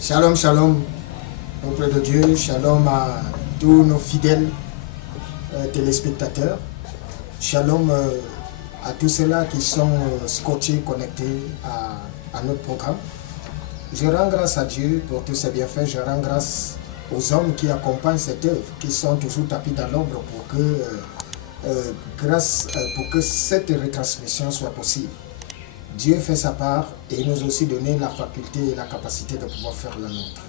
Shalom, shalom, auprès de Dieu, shalom à tous nos fidèles téléspectateurs, shalom à tous ceux-là qui sont scotchés, connectés à notre programme. Je rends grâce à Dieu pour tous ses bienfaits, je rends grâce aux hommes qui accompagnent cette œuvre, qui sont toujours tapis dans l'ombre pour que cette retransmission soit possible. Dieu fait sa part et il nous a aussi donné la faculté et la capacité de pouvoir faire la nôtre.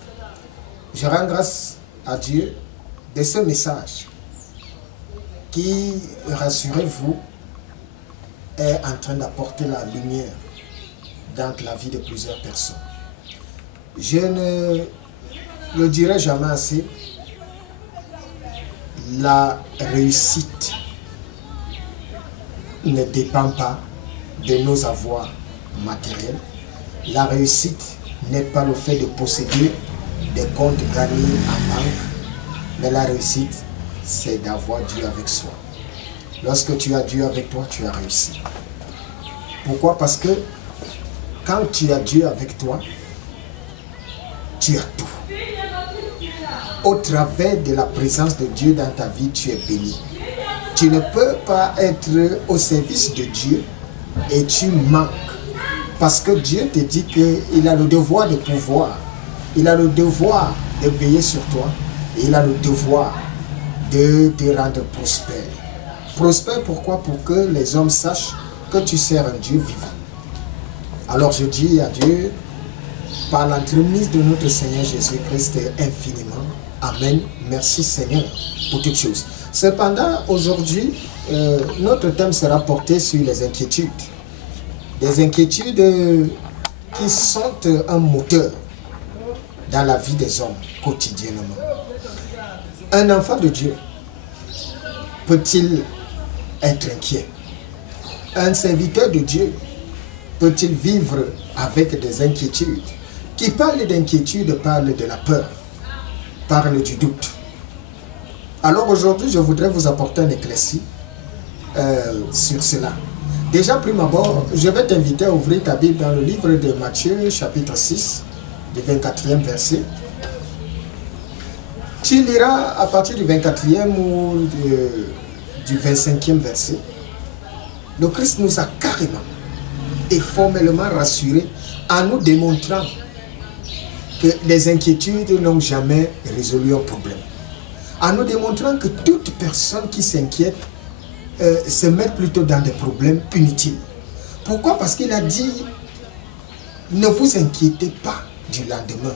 Je rends grâce à Dieu de ce message qui, rassurez-vous, est en train d'apporter la lumière dans la vie de plusieurs personnes. Je ne le dirai jamais assez, la réussite ne dépend pas de nos avoirs matériels. La réussite n'est pas le fait de posséder des comptes gagnés en banque, mais la réussite, c'est d'avoir Dieu avec soi. Lorsque tu as Dieu avec toi, tu as réussi. Pourquoi? Parce que quand tu as Dieu avec toi, tu as tout. Au travers de la présence de Dieu dans ta vie, tu es béni. Tu ne peux pas être au service de Dieu et tu manques. Parce que Dieu te dit qu'il a le devoir de pouvoir. Il a le devoir de veiller sur toi. Et il a le devoir de te rendre prospère. Prospère pourquoi? Pour que les hommes sachent que tu sers un Dieu vivant. Alors je dis à Dieu, par l'entremise de notre Seigneur Jésus-Christ infiniment, Amen. Merci Seigneur pour toutes choses. Cependant, aujourd'hui, notre thème sera porté sur les inquiétudes. Des inquiétudes qui sont un moteur dans la vie des hommes quotidiennement. Un enfant de Dieu peut-il être inquiet? Un serviteur de Dieu peut-il vivre avec des inquiétudes? Qui parle d'inquiétude parle de la peur, parle du doute. Alors aujourd'hui, je voudrais vous apporter un éclairci sur cela. Déjà, prime abord, je vais t'inviter à ouvrir ta Bible dans le livre de Matthieu, chapitre 6, du 24e verset. Tu liras à partir du 24e ou du 25e verset. Le Christ nous a carrément et formellement rassurés en nous démontrant que les inquiétudes n'ont jamais résolu un problème. En nous démontrant que toute personne qui s'inquiète se met plutôt dans des problèmes inutiles. Pourquoi? Parce qu'il a dit, ne vous inquiétez pas du lendemain.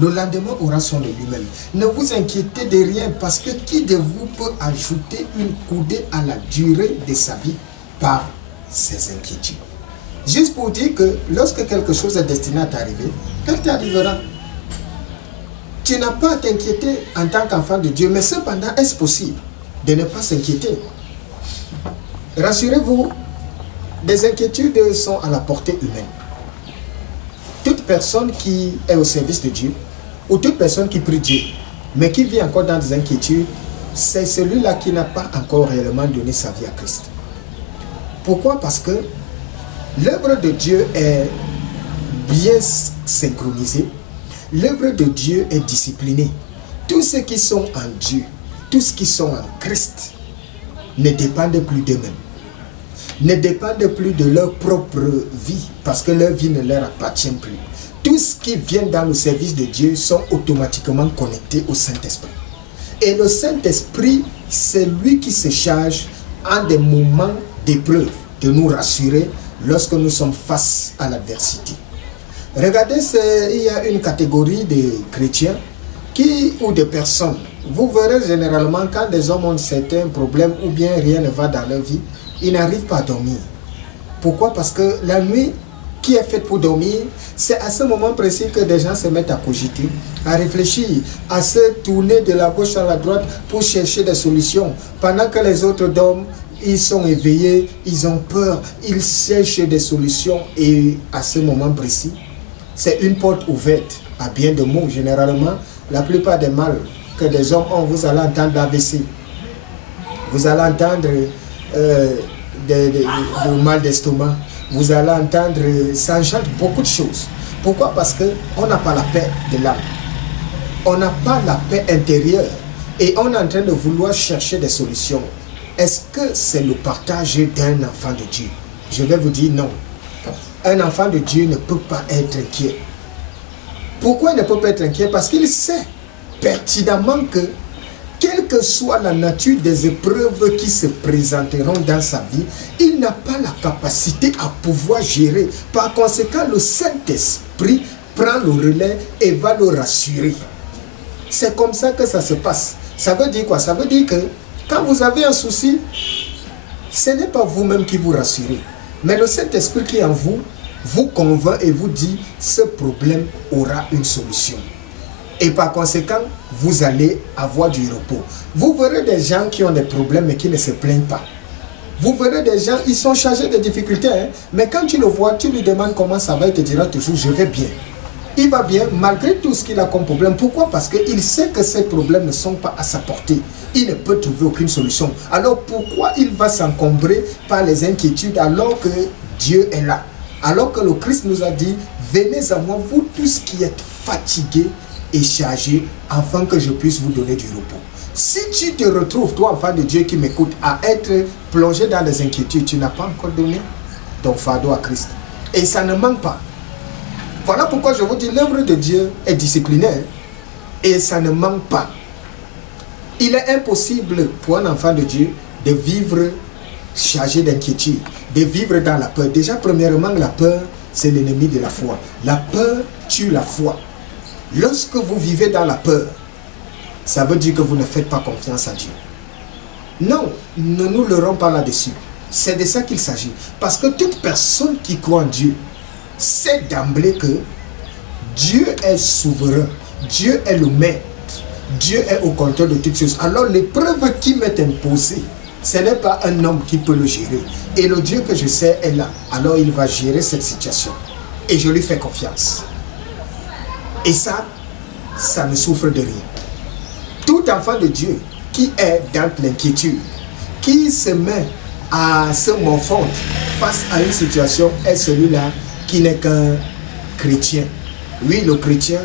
Le lendemain aura son de lui-même. Ne vous inquiétez de rien parce que qui de vous peut ajouter une coudée à la durée de sa vie par ses inquiétudes? Juste pour dire que lorsque quelque chose est destiné à t'arriver, elle t'arrivera. Tu n'as pas à t'inquiéter en tant qu'enfant de Dieu, mais cependant, est-ce possible de ne pas s'inquiéter? Rassurez-vous, des inquiétudes sont à la portée humaine. Toute personne qui est au service de Dieu, ou toute personne qui prie Dieu, mais qui vit encore dans des inquiétudes, c'est celui-là qui n'a pas encore réellement donné sa vie à Christ. Pourquoi? Parce que l'œuvre de Dieu est bien synchronisée. L'œuvre de Dieu est disciplinée. Tous ceux qui sont en Dieu, tous ceux qui sont en Christ, ne dépendent plus d'eux-mêmes. Ne dépendent plus de leur propre vie, parce que leur vie ne leur appartient plus. Tous qui viennent dans le service de Dieu sont automatiquement connectés au Saint-Esprit. Et le Saint-Esprit, c'est lui qui se charge en des moments d'épreuve de nous rassurer lorsque nous sommes face à l'adversité. Regardez, il y a une catégorie de chrétiens ou de personnes. Vous verrez généralement quand des hommes ont certains problèmes ou bien rien ne va dans leur vie, ils n'arrivent pas à dormir. Pourquoi? Parce que la nuit qui est faite pour dormir, c'est à ce moment précis que des gens se mettent à cogiter, à réfléchir, à se tourner de la gauche à la droite pour chercher des solutions. Pendant que les autres dorment, ils sont éveillés, ils ont peur, ils cherchent des solutions et à ce moment précis, c'est une porte ouverte à bien de mots. Généralement, la plupart des mal que des hommes ont, vous allez entendre l'AVC. Vous allez entendre des mal d'estomac. Vous allez entendre, ça enchante beaucoup de choses. Pourquoi? Parce qu'on n'a pas la paix de l'âme. On n'a pas la paix intérieure. Et on est en train de vouloir chercher des solutions. Est-ce que c'est le partage d'un enfant de Dieu? Je vais vous dire non. Un enfant de Dieu ne peut pas être inquiet. Pourquoi il ne peut pas être inquiet? Parce qu'il sait pertinemment que, quelle que soit la nature des épreuves qui se présenteront dans sa vie, il n'a pas la capacité à pouvoir gérer. Par conséquent, le Saint-Esprit prend le relais et va le rassurer. C'est comme ça que ça se passe. Ça veut dire quoi? Ça veut dire que quand vous avez un souci, ce n'est pas vous-même qui vous rassurez, mais le Saint-Esprit qui est en vous, vous convainc et vous dit ce problème aura une solution. Et par conséquent, vous allez avoir du repos. Vous verrez des gens qui ont des problèmes mais qui ne se plaignent pas. Vous verrez des gens, ils sont chargés de difficultés, hein, mais quand tu le vois, tu lui demandes comment ça va, il te dira toujours je vais bien. Il va bien malgré tout ce qu'il a comme problème. Pourquoi? Parce qu'il sait que ces problèmes ne sont pas à sa portée. Il ne peut trouver aucune solution. Alors pourquoi il va s'encombrer par les inquiétudes alors que Dieu est là? Alors que le Christ nous a dit, venez à moi, vous tous qui êtes fatigués et chargés, afin que je puisse vous donner du repos. Si tu te retrouves, toi enfant de Dieu qui m'écoute, à être plongé dans les inquiétudes, tu n'as pas encore donné ton fardeau à Christ. Et ça ne manque pas. Voilà pourquoi je vous dis, l'œuvre de Dieu est disciplinaire et ça ne manque pas. Il est impossible pour un enfant de Dieu de vivre chargé d'inquiétude, de vivre dans la peur. Déjà, premièrement, la peur, c'est l'ennemi de la foi. La peur tue la foi. Lorsque vous vivez dans la peur, ça veut dire que vous ne faites pas confiance à Dieu. Non, ne nous leurrons pas là-dessus. C'est de ça qu'il s'agit. Parce que toute personne qui croit en Dieu sait d'emblée que Dieu est souverain, Dieu est le maître, Dieu est au contrôle de toutes choses. Alors l'épreuve qui m'est imposée, ce n'est pas un homme qui peut le gérer. Et le Dieu que je sais est là. Alors il va gérer cette situation. Et je lui fais confiance. Et ça ne souffre de rien. Tout enfant de Dieu qui est dans l'inquiétude, qui se met à se morfondre face à une situation, est celui-là qui n'est qu'un chrétien. Oui, le chrétien,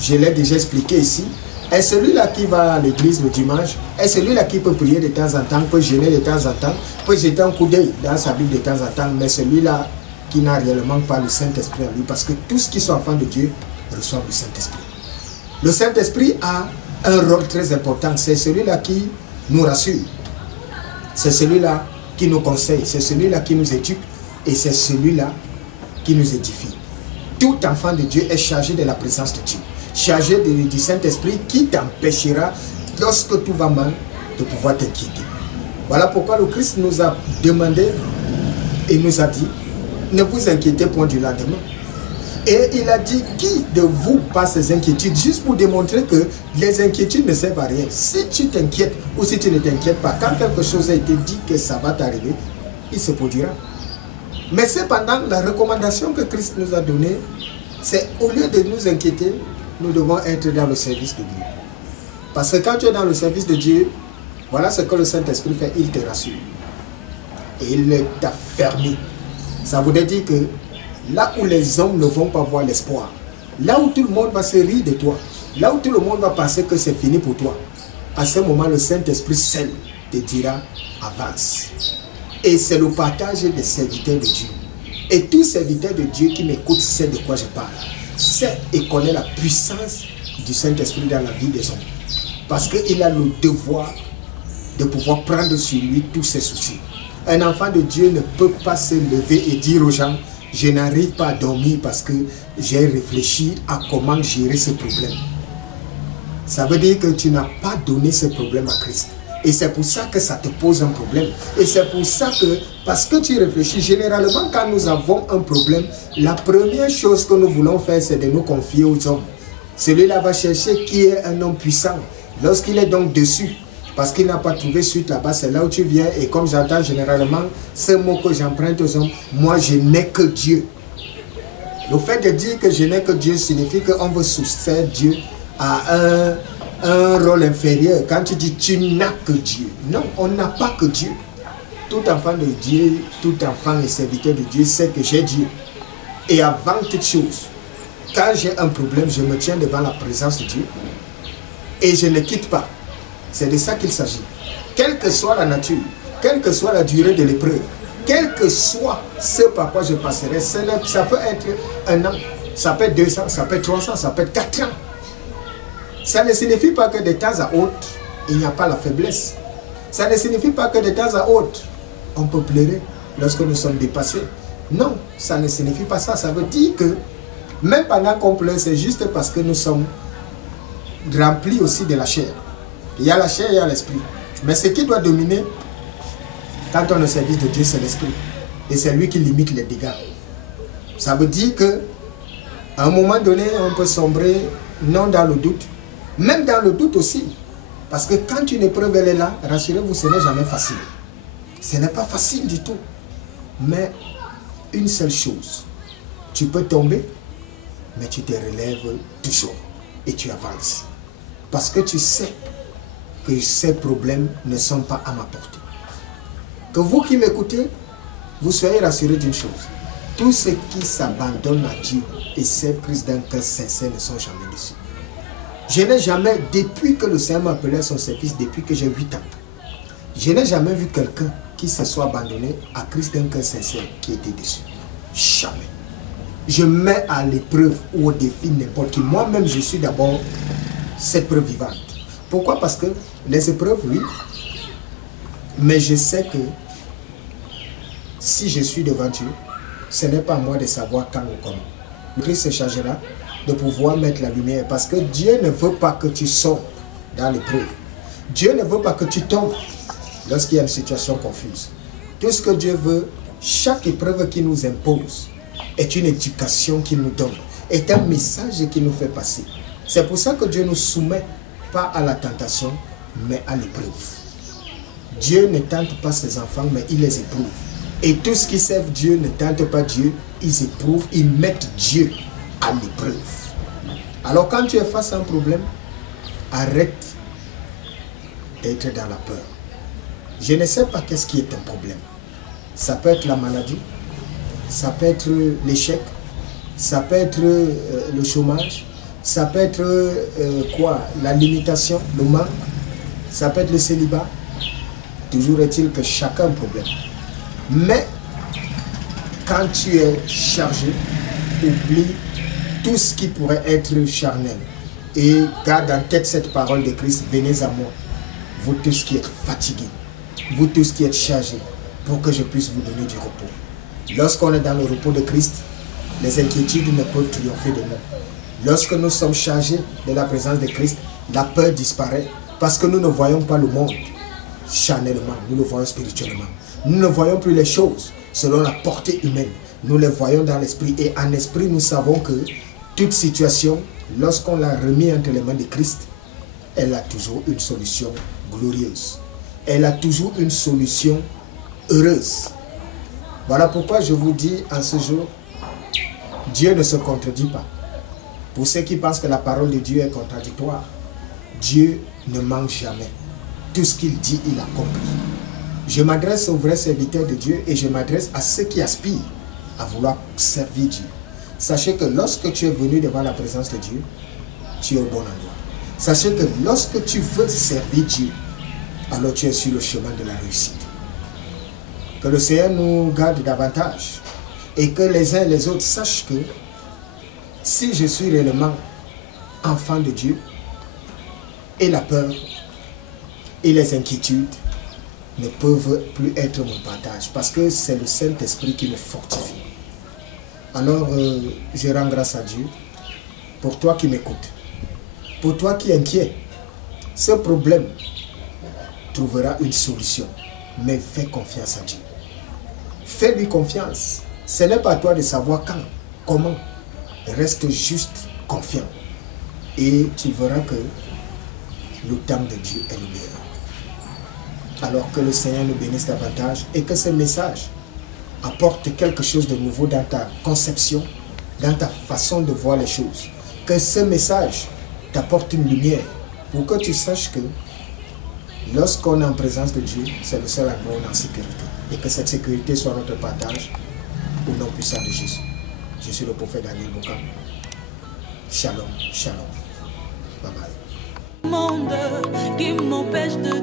je l'ai déjà expliqué ici, est celui-là qui va à l'église le dimanche, est celui-là qui peut prier de temps en temps, peut jeûner de temps en temps, peut jeter un coup d'œil dans sa Bible de temps en temps, mais celui-là qui n'a réellement pas le Saint-Esprit en lui, parce que tous qui sont enfants de Dieu reçoivent le Saint-Esprit. Le Saint-Esprit a un rôle très important, c'est celui-là qui nous rassure, c'est celui-là qui nous conseille, c'est celui-là qui nous éduque, et c'est celui-là qui nous édifie. Tout enfant de Dieu est chargé de la présence de Dieu, chargé du Saint-Esprit qui t'empêchera, lorsque tout va mal, de pouvoir t'inquiéter. Voilà pourquoi le Christ nous a demandé et nous a dit, ne vous inquiétez point du lendemain. Et il a dit, qui de vous passe ces inquiétudes, juste pour démontrer que les inquiétudes ne servent à rien. Si tu t'inquiètes ou si tu ne t'inquiètes pas, quand quelque chose a été dit que ça va t'arriver, il se produira. Mais cependant, la recommandation que Christ nous a donnée, c'est au lieu de nous inquiéter, nous devons être dans le service de Dieu. Parce que quand tu es dans le service de Dieu, voilà ce que le Saint-Esprit fait, il te rassure. Et il t'affermit. Ça voudrait dire que là où les hommes ne vont pas voir l'espoir, là où tout le monde va se rire de toi, là où tout le monde va penser que c'est fini pour toi, à ce moment, le Saint-Esprit seul te dira, avance. Et c'est le partage des serviteurs de Dieu. Et tout serviteur de Dieu qui m'écoute sait de quoi je parle. Sait et connaît la puissance du Saint-Esprit dans la vie des hommes. Parce qu'il a le devoir de pouvoir prendre sur lui tous ses soucis. Un enfant de Dieu ne peut pas se lever et dire aux gens, je n'arrive pas à dormir parce que j'ai réfléchi à comment gérer ce problème. Ça veut dire que tu n'as pas donné ce problème à Christ. Et c'est pour ça que ça te pose un problème. Et c'est pour ça que, parce que tu réfléchis, généralement quand nous avons un problème, la première chose que nous voulons faire, c'est de nous confier aux hommes. Celui-là va chercher qui est un homme puissant. Lorsqu'il est donc dessus, parce qu'il n'a pas trouvé suite là-bas, c'est là où tu viens. Et comme j'entends généralement ce mot que j'emprunte aux hommes, moi je n'ai que Dieu. Le fait de dire que je n'ai que Dieu signifie qu'on veut soustraire Dieu à un rôle inférieur. Quand tu dis tu n'as que Dieu, non, on n'a pas que Dieu. Tout enfant de Dieu, tout enfant et serviteur de Dieu sait que j'ai Dieu. Et avant toute chose, Quand j'ai un problème, je me tiens devant la présence de Dieu et je ne quitte pas. C'est de ça qu'il s'agit. Quelle que soit la nature, quelle que soit la durée de l'épreuve, quel que soit ce par quoi je passerai, ça peut être 1 an, ça peut être 2 ans, ça peut être 3 ans, ça peut être 4 ans. Ça ne signifie pas que de temps à autre, il n'y a pas la faiblesse. Ça ne signifie pas que de temps à autre, on peut pleurer lorsque nous sommes dépassés. Non, ça ne signifie pas ça. Ça veut dire que même pendant qu'on pleure, c'est juste parce que nous sommes remplis aussi de la chair. Il y a la chair, il y a l'esprit. Mais ce qui doit dominer quand on est au service de Dieu, c'est l'esprit. Et c'est lui qui limite les dégâts. Ça veut dire que à un moment donné, on peut sombrer, non dans le doute, même dans le doute aussi. Parce que quand une épreuve elle est là, rassurez-vous, ce n'est jamais facile. Ce n'est pas facile du tout. Mais une seule chose, tu peux tomber, mais tu te relèves toujours et tu avances. Parce que tu sais que ces problèmes ne sont pas à ma portée. Que vous qui m'écoutez, vous soyez rassurés d'une chose. Tous ceux qui s'abandonnent à Dieu et servent Christ d'un cœur sincère ne sont jamais déçus. Je n'ai jamais, depuis que le Seigneur m'a appelé à son service, depuis que j'ai 8 ans, je n'ai jamais vu quelqu'un qui se soit abandonné à Christ d'un cœur sincère qui était déçu. Jamais. Je mets à l'épreuve ou au défi n'importe qui. Moi-même, je suis d'abord cette preuve vivante. Pourquoi? Parce que les épreuves, oui, mais je sais que si je suis devant Dieu, ce n'est pas à moi de savoir quand ou comment. Le Christ se chargera de pouvoir mettre la lumière parce que Dieu ne veut pas que tu sombres dans l'épreuve. Dieu ne veut pas que tu tombes lorsqu'il y a une situation confuse. Tout ce que Dieu veut, chaque épreuve qu'il nous impose est une éducation qu'il nous donne, est un message qu'il nous fait passer. C'est pour ça que Dieu ne nous soumet pas à la tentation, mais à l'épreuve. Dieu ne tente pas ses enfants, mais il les éprouve. Et tous ceux qui servent Dieu ne tentent pas Dieu, ils éprouvent, ils mettent Dieu à l'épreuve. Alors quand tu es face à un problème, arrête d'être dans la peur. Je ne sais pas qu'est-ce qui est un problème. Ça peut être la maladie, ça peut être l'échec, ça peut être le chômage, ça peut être la limitation, le manque, ça peut être le célibat. Toujours est-il que chacun a un problème. Mais quand tu es chargé, oublie tout ce qui pourrait être charnel et garde en tête cette parole de Christ: venez à moi, vous tous qui êtes fatigués, vous tous qui êtes chargés, pour que je puisse vous donner du repos. Lorsqu'on est dans le repos de Christ, les inquiétudes ne peuvent triompher de nous. Lorsque nous sommes chargés de la présence de Christ, la peur disparaît parce que nous ne voyons pas le monde charnellement, nous le voyons spirituellement. Nous ne voyons plus les choses selon la portée humaine, nous les voyons dans l'esprit. Et en esprit, nous savons que toute situation, lorsqu'on l'a remis entre les mains de Christ, elle a toujours une solution glorieuse. Elle a toujours une solution heureuse. Voilà pourquoi je vous dis en ce jour, Dieu ne se contredit pas. Pour ceux qui pensent que la parole de Dieu est contradictoire, Dieu ne manque jamais. Tout ce qu'il dit, il accomplit. Je m'adresse aux vrais serviteurs de Dieu et je m'adresse à ceux qui aspirent à vouloir servir Dieu. Sachez que lorsque tu es venu devant la présence de Dieu, tu es au bon endroit. Sachez que lorsque tu veux servir Dieu, alors tu es sur le chemin de la réussite. Que le Seigneur nous garde davantage et que les uns et les autres sachent que si je suis réellement enfant de Dieu, et la peur et les inquiétudes ne peuvent plus être mon partage parce que c'est le Saint-Esprit qui me fortifie. Alors je rends grâce à Dieu pour toi qui m'écoutes, pour toi qui es inquiet. Ce problème trouvera une solution, mais fais confiance à Dieu. Fais-lui confiance. Ce n'est pas à toi de savoir quand, comment. Reste juste confiant et tu verras que le temps de Dieu est le meilleur. Alors que le Seigneur nous bénisse davantage et que ce message apporte quelque chose de nouveau dans ta conception, dans ta façon de voir les choses. Que ce message t'apporte une lumière pour que tu saches que lorsqu'on est en présence de Dieu, c'est le seul endroit où on est en sécurité. Et que cette sécurité soit notre partage au nom puissant de Jésus. Je suis le prophète Daniel Bokam. Shalom, shalom. Bye bye. Monde qui m'empêche de